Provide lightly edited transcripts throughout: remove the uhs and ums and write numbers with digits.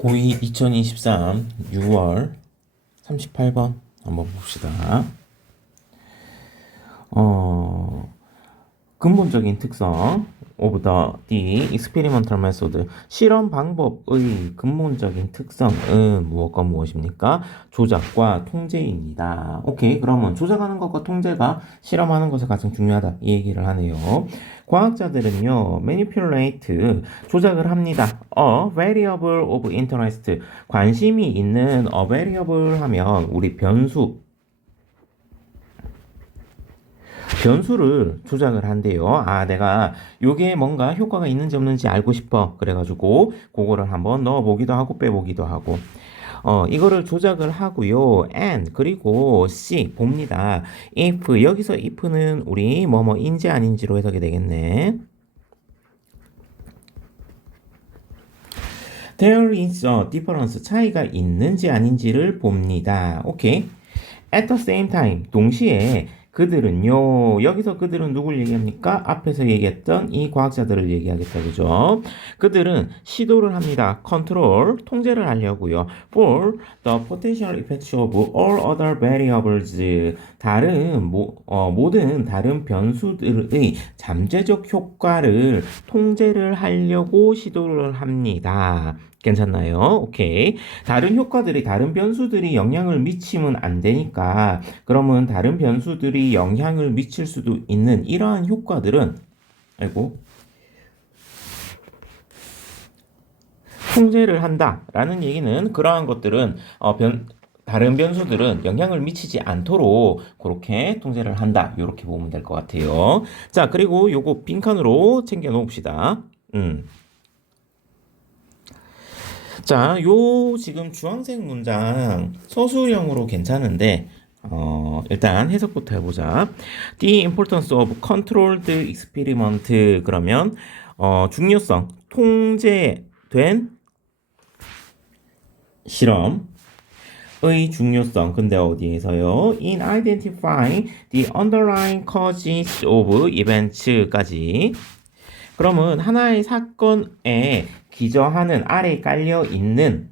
고2 2023 6월 38번 한번 봅시다. 근본적인 특성 of the experimental method, 실험 방법의 근본적인 특성은 무엇과 무엇입니까? 조작과 통제입니다. 오케이, 그러면 조작하는 것과 통제가 실험하는 것에 가장 중요하다, 이 얘기를 하네요. 과학자들은요, manipulate, 조작을 합니다. A variable of interest, 관심이 있는 a variable 하면 우리 변수를 조작을 한대요. 아, 내가 요게 뭔가 효과가 있는지 없는지 알고 싶어. 그래가지고 그거를 한번 넣어보기도 하고 빼보기도 하고. 이거를 조작을 하고요. and 그리고 c 봅니다. if, 여기서 if는 우리 뭐뭐인지 아닌지로 해석이 되겠네. There is a difference, 차이가 있는지 아닌지를 봅니다. 오케이. At the same time, 동시에 그들은요, 여기서 그들은 누굴 얘기합니까? 앞에서 얘기했던 이 과학자들을 얘기하겠다, 그죠? 그들은 시도를 합니다. 컨트롤, 통제를 하려고요. For the potential effects of all other variables, 모든 다른 변수들의 잠재적 효과를 통제를 하려고 시도를 합니다. 괜찮나요? 오케이. 다른 효과들이, 다른 변수들이 영향을 미치면 안 되니까, 그러면 다른 변수들이 영향을 미칠 수도 있는 이러한 효과들은, 아이고, 통제를 한다라는 얘기는 그러한 것들은, 다른 변수들은 영향을 미치지 않도록 그렇게 통제를 한다. 이렇게 보면 될 것 같아요. 자, 그리고 요거 빈칸으로 챙겨 놓읍시다. 자, 요 지금 주황색 문장 서술형으로 괜찮은데 일단 해석부터 해보자. The importance of controlled experiment, 그러면 중요성, 통제된 실험의 중요성. 근데 어디에서요? In identifying the underlying causes of events까지. 그러면 하나의 사건에 기저하는, 아래에 깔려 있는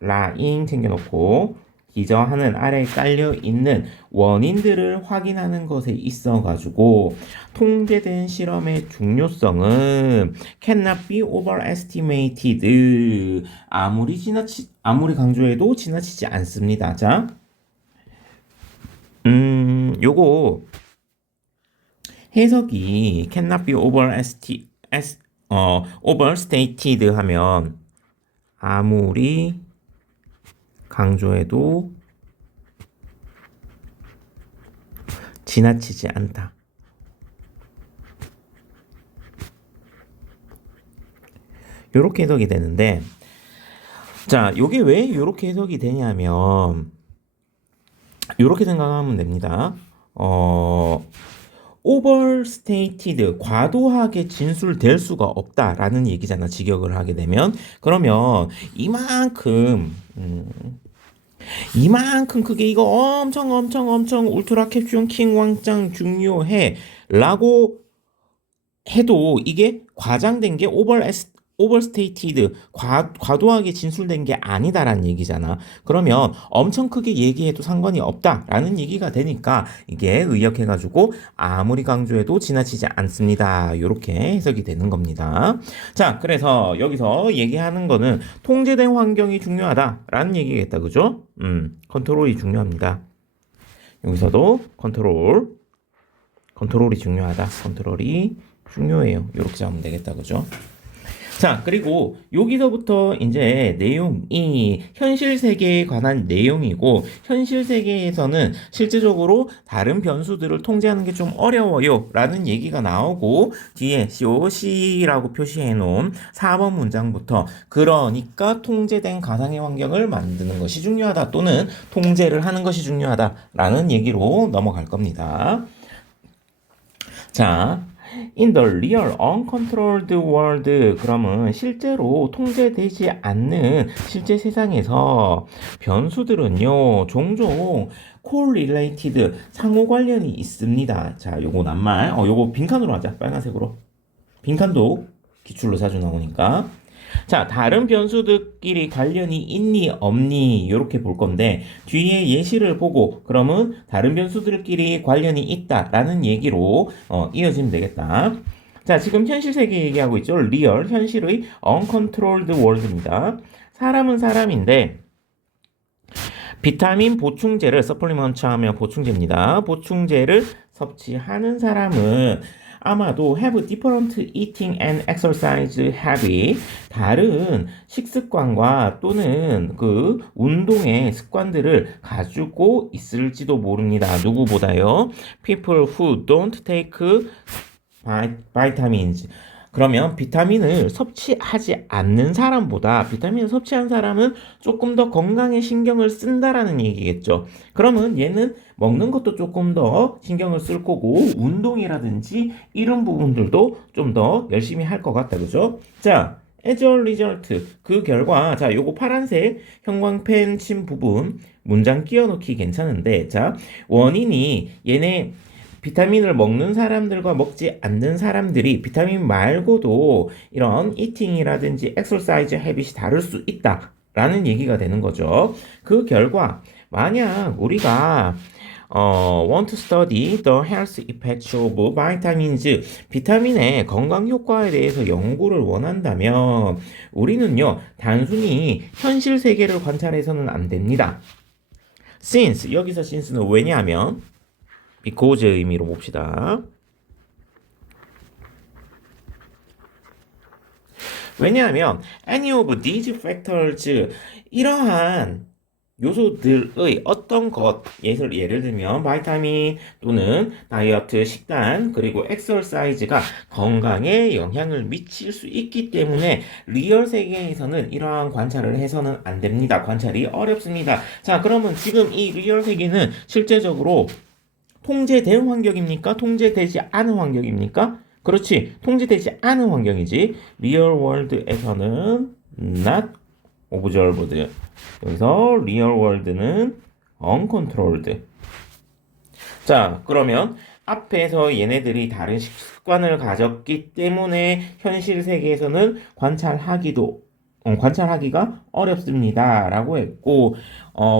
라인 챙겨놓고 기저하는, 아래에 깔려 있는 원인들을 확인하는 것에 있어 가지고 통제된 실험의 중요성은 cannot be overestimated, 아무리 강조해도 지나치지 않습니다. 자, 요거 해석이 cannot be overstated 하면 아무리 강조해도 지나치지 않다. 요렇게 해석이 되는데, 자, 요게 왜 요렇게 해석이 되냐면 요렇게 생각하면 됩니다. overstated, 과도하게 진술될 수가 없다라는 얘기잖아. 직역을 하게 되면. 그러면 이만큼 그게 이거 엄청 울트라 캡슐 킹 왕짱 중요해 라고 해도 이게 과장된 게 overstated, 과도하게 진술된 게 아니다라는 얘기잖아. 그러면 엄청 크게 얘기해도 상관이 없다라는 얘기가 되니까 이게 의역해가지고 아무리 강조해도 지나치지 않습니다. 이렇게 해석이 되는 겁니다. 자, 그래서 여기서 얘기하는 거는 통제된 환경이 중요하다라는 얘기겠다, 그죠? 컨트롤이 중요합니다. 여기서도 컨트롤이 중요하다. 컨트롤이 중요해요. 이렇게 잡으면 되겠다, 그죠? 자, 그리고 여기서부터 이제 내용이 현실 세계에 관한 내용이고, 현실 세계에서는 실제적으로 다른 변수들을 통제하는 게 좀 어려워요 라는 얘기가 나오고, 뒤에 COC라고 표시해 놓은 4번 문장부터 그러니까 통제된 가상의 환경을 만드는 것이 중요하다, 또는 통제를 하는 것이 중요하다 라는 얘기로 넘어갈 겁니다. 자, in the real uncontrolled world, 그러면 실제로 통제되지 않는 실제 세상에서 변수들은요, 종종 correlated, 상호 관련이 있습니다. 자, 요거 낱말, 요거 빈칸으로 하자. 빨간색으로. 빈칸도 기출로 자주 나오니까. 자, 다른 변수들끼리 관련이 있니 없니 이렇게 볼 건데 뒤에 예시를 보고 그러면 다른 변수들끼리 관련이 있다라는 얘기로 이어지면 되겠다. 자, 지금 현실 세계 얘기하고 있죠. 리얼, 현실의 uncontrolled world입니다. 사람은 사람인데 비타민 보충제를 서플리먼트 하면 보충제입니다. 보충제를 섭취하는 사람은 아마도 have different eating and exercise habit 다른 식습관과 또는 그 운동의 습관들을 가지고 있을지도 모릅니다. 누구보다요? People who don't take vitamins. 그러면 비타민을 섭취하지 않는 사람보다 비타민을 섭취한 사람은 조금 더 건강에 신경을 쓴다라는 얘기겠죠. 그러면 얘는 먹는 것도 조금 더 신경을 쓸 거고 운동이라든지 이런 부분들도 좀 더 열심히 할 것 같다. 그죠? 자, as a result 그 결과 자, 요거 파란색 형광펜 친 부분 문장 끼워 넣기 괜찮은데 자, 원인이 얘네 비타민을 먹는 사람들과 먹지 않는 사람들이 비타민 말고도 이런 이팅이라든지 엑서사이즈 헤빗이 다를 수 있다라는 얘기가 되는 거죠. 그 결과 만약 우리가 want to study the health effects of vitamins 비타민의 건강 효과에 대해서 연구를 원한다면 우리는요 단순히 현실 세계를 관찰해서는 안 됩니다. since 여기서 since는 왜냐하면 because 의미로 봅시다. 왜냐하면 any of these factors 이러한 요소들의 어떤 것 예를 들면 바이타민 또는 다이어트 식단 그리고 엑서사이즈가 건강에 영향을 미칠 수 있기 때문에 리얼 세계에서는 이러한 관찰을 해서는 안 됩니다. 관찰이 어렵습니다. 자, 그러면 지금 이 리얼 세계는 실제적으로 통제된 환경입니까? 통제되지 않은 환경입니까? 그렇지. 통제되지 않은 환경이지. 리얼 월드에서는 not observed. 여기서 리얼 월드는 uncontrolled. 자, 그러면 앞에서 얘네들이 다른 습관을 가졌기 때문에 현실 세계에서는 관찰하기가 어렵습니다. 라고 했고,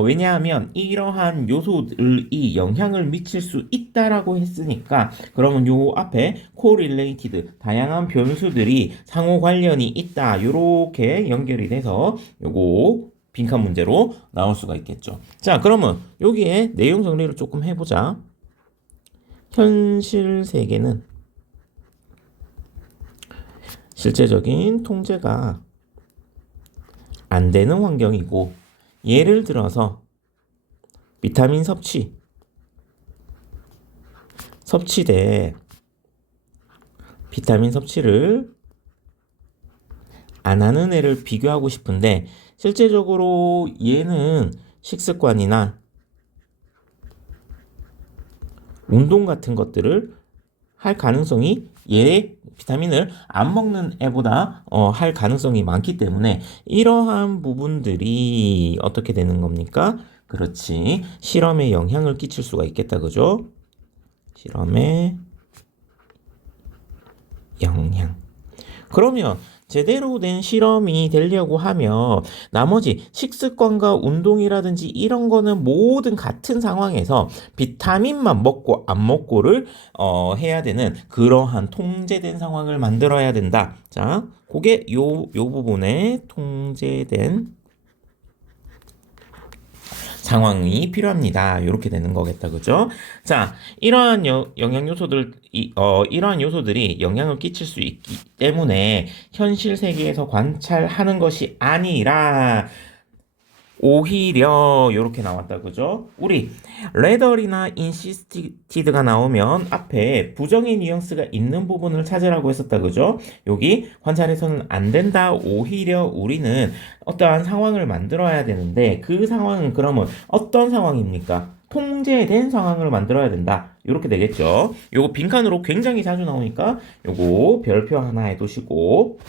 왜냐하면 이러한 요소들이 영향을 미칠 수 있다라고 했으니까, 그러면 요 앞에 correlated, 다양한 변수들이 상호 관련이 있다. 요렇게 연결이 돼서 요거 빈칸 문제로 나올 수가 있겠죠. 자, 그러면 여기에 내용 정리를 조금 해보자. 현실 세계는 실제적인 통제가 안 되는 환경이고 예를 들어서 비타민 섭취대 비타민 섭취를 안 하는 애를 비교하고 싶은데 실제적으로 얘는 식습관이나 운동 같은 것들을 할 가능성이 얘 비타민을 안 먹는 애보다 할 가능성이 많기 때문에 이러한 부분들이 어떻게 되는 겁니까? 그렇지. 실험에 영향을 끼칠 수가 있겠다. 그죠? 실험에 영향. 그러면 제대로 된 실험이 되려고 하면 나머지 식습관과 운동이라든지 이런 거는 모든 같은 상황에서 비타민만 먹고 안 먹고를 해야 되는 그러한 통제된 상황을 만들어야 된다. 자, 그게 요 부분에 통제된 상황이 필요합니다. 이렇게 되는 거겠다. 그죠? 자, 이러한 영향 요소들, 이러한 요소들이 영향을 끼칠 수 있기 때문에 현실 세계에서 관찰하는 것이 아니라 오히려 이렇게 나왔다. 그죠? 우리 레더리나 인시스티드가 나오면 앞에 부정의 뉘앙스가 있는 부분을 찾으라고 했었다. 그죠? 여기 관찰해서는 안 된다. 오히려 우리는 어떠한 상황을 만들어야 되는데 그 상황은 그러면 어떤 상황입니까? 통제된 상황을 만들어야 된다. 이렇게 되겠죠. 요거 빈칸으로 굉장히 자주 나오니까 요거 별표 하나 해두시고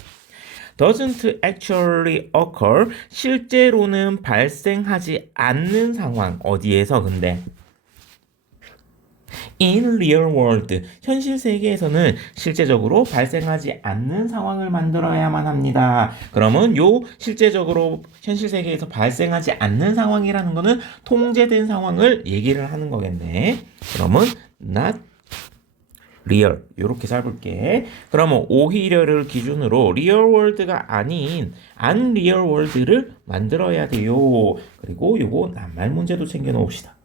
doesn't actually occur 실제로는 발생하지 않는 상황 어디에서 근데 in real world. 현실 세계에서는 실제적으로 발생하지 않는 상황을 만들어야만 합니다. 그러면 요 실제적으로 현실 세계에서 발생하지 않는 상황이라는 거는 통제된 상황을 얘기를 하는 거겠네. 그러면 not real 이렇게 잡을게. 그러면 오히려를 기준으로 real world가 아닌 unreal world를 만들어야 돼요. 그리고 요거 낱말 문제도 챙겨 놓읍시다.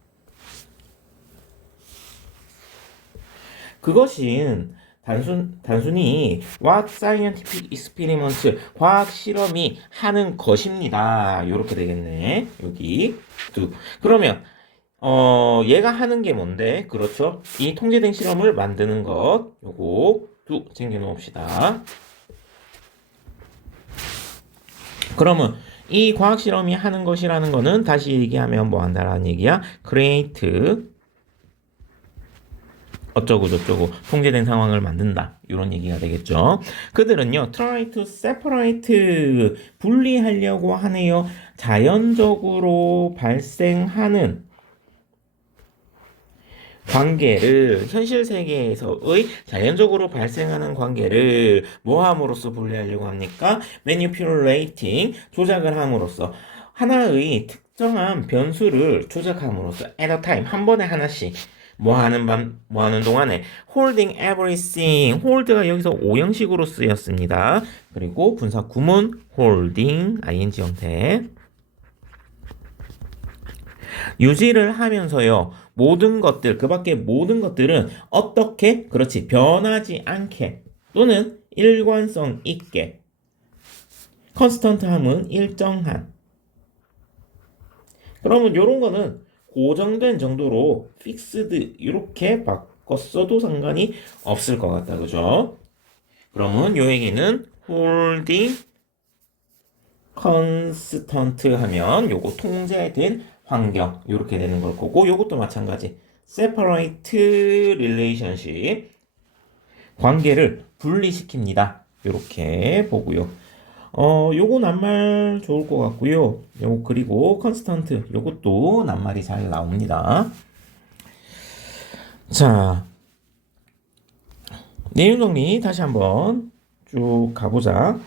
그것은 단순히 what scientific experiment 과학 실험이 하는 것입니다. 이렇게 되겠네. 여기 두. 그러면 얘가 하는 게 뭔데? 그렇죠. 이 통제된 실험을 만드는 것. 요거 두 챙겨 놓읍시다. 그러면 이 과학 실험이 하는 것이라는 거는 다시 얘기하면 뭐 한다라는 얘기야? create 어쩌고 저쩌고 통제된 상황을 만든다. 이런 얘기가 되겠죠. 그들은요. try to separate 분리하려고 하네요. 자연적으로 발생하는 관계를 현실 세계에서의 자연적으로 발생하는 관계를 뭐 함으로써 분리하려고 합니까? manipulating 조작을 함으로써 하나의 특정한 변수를 조작함으로써 at a time 한 번에 하나씩 뭐 하는 동안에 holding everything hold가 여기서 오형식으로 쓰였습니다. 그리고 분사 구문 holding ing 형태 유지를 하면서요. 모든 것들 그 밖에 모든 것들은 어떻게 그렇지 변하지 않게 또는 일관성 있게 컨스턴트함은 일정한 그러면 이런 거는 고정된 정도로 fixed 이렇게 바꿨어도 상관이 없을 것 같다. 그죠? 그러면 요 얘기는 holding constant 하면 요거 통제된 환경 이렇게 되는 걸 거고 요것도 마찬가지 separate relationship 관계를 분리시킵니다. 이렇게 보고요. 요거 낱말 좋을 것 같고요. 요 그리고 컨스턴트 요것도 낱말이 잘 나옵니다. 자, 내용 정리 다시 한번 쭉 가보자.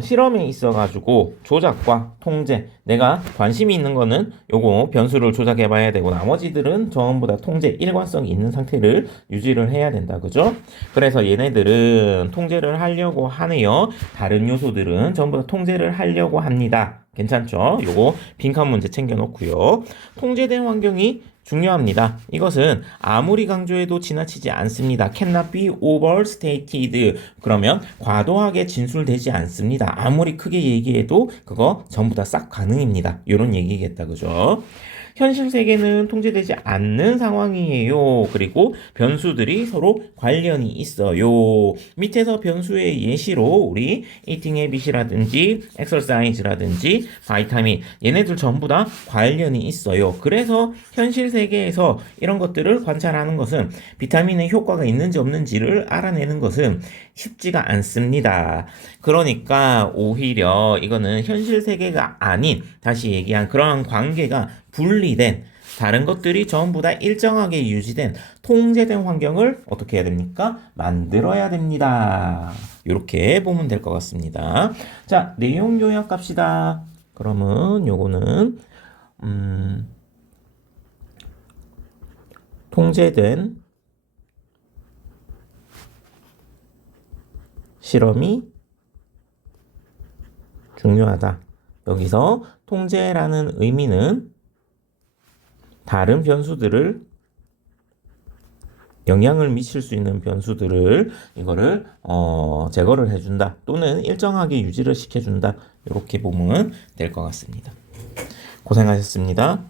실험에 있어가지고 조작과 통제 내가 관심이 있는 거는 요거 변수를 조작해 봐야 되고 나머지들은 전부 다 통제 일관성이 있는 상태를 유지를 해야 된다. 그죠? 그래서 얘네들은 통제를 하려고 하네요. 다른 요소들은 전부 다 통제를 하려고 합니다. 괜찮죠? 요거 빈칸 문제 챙겨 놓고요. 통제된 환경이 중요합니다. 이것은 아무리 강조해도 지나치지 않습니다. cannot be overstated. 그러면 과도하게 진술되지 않습니다. 아무리 크게 얘기해도 그거 전부 다 싹 가능입니다. 이런 얘기겠다. 그죠? 현실 세계는 통제되지 않는 상황이에요. 그리고 변수들이 서로 관련이 있어요. 밑에서 변수의 예시로 우리 eating habit이라든지 exercise라든지 바이타민 얘네들 전부 다 관련이 있어요. 그래서 현실 세계에서 이런 것들을 관찰하는 것은 비타민의 효과가 있는지 없는지를 알아내는 것은 쉽지가 않습니다. 그러니까 오히려 이거는 현실 세계가 아닌 다시 얘기한 그러한 관계가 분리된 다른 것들이 전부 다 일정하게 유지된 통제된 환경을 어떻게 해야 됩니까? 만들어야 됩니다. 이렇게 보면 될 것 같습니다. 자, 내용 요약 갑시다. 그러면 요거는 통제된 실험이 중요하다. 여기서 통제라는 의미는 다른 변수들을 영향을 미칠 수 있는 변수들을 이거를 제거를 해준다 또는 일정하게 유지를 시켜준다 이렇게 보면 될 것 같습니다. 고생하셨습니다.